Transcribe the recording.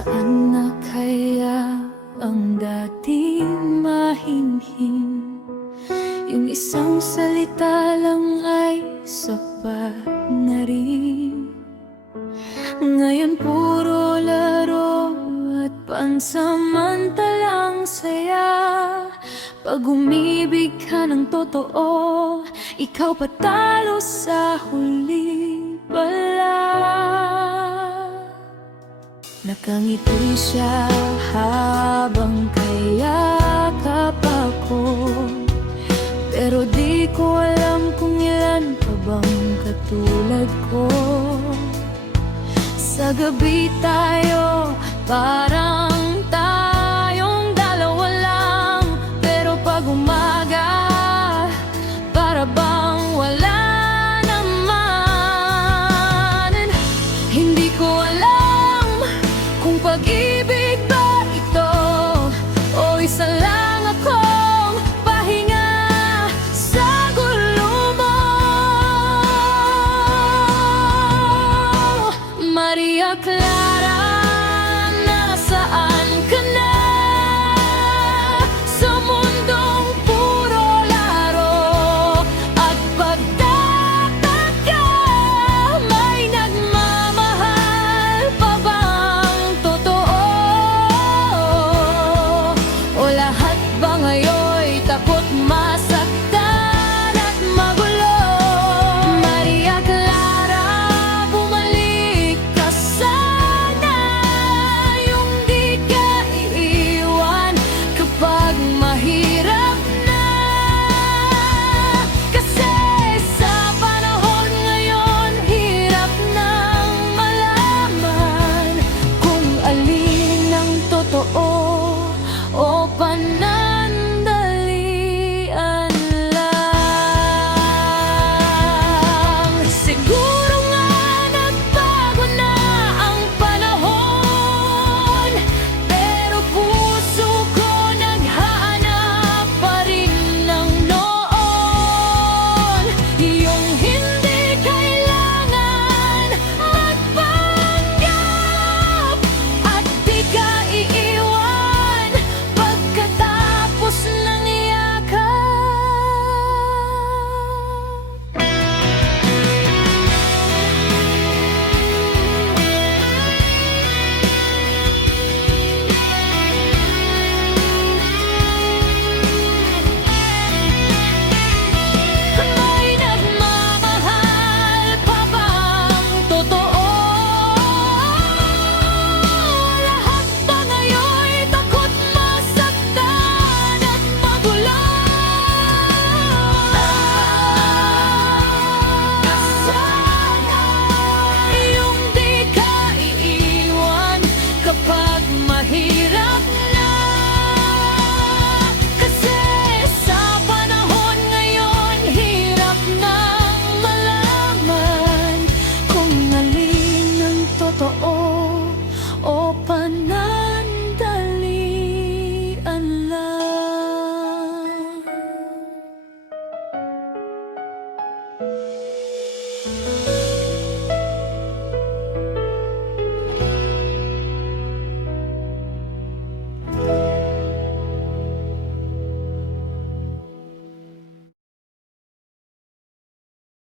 Nasaan na kaya ang dating mahinhin? Yung isang salita lang ay sapat na rin. Ngayon puro laro at pansamantalang saya. Pag umibig ka ng totoo, ikaw patalo sa huli pala. Nakangiti siya habang kayakap ako, pero di ko alam kung ilan pa bang katulad ko. Sa gabi tayo parang tayong dalawa lang, pero pag umaga para bang wala naman. Hindi ko alam kung pag-ibig ba ito o isa lang akong pahinga sa gulo mo. Maria Clara, nasaan ka na? Sa mundong puro laro at pagtataka, may nagmamahal pa bang totoo? O lahat ba ngayon'y takot masaktan at magulo? Maria Clara, bumalik ka sana, yung di ka iiwan kapag mahirap na. Kasi sa panahon ngayon, hirap nang malaman kung alin ang totoo o panandalian lang. Siguro nga nagbago na ang panahon, pero puso ko naghahanap pa rin ng noon. Yung hindi kailangan magpanggap at di ka iiwan pagkatapos ng yakap. May nagmamahal pa bang totoo? Lahat ba ngayon'y takot masaktan at magulo? Sana yung di ka iiwan kapag mahirap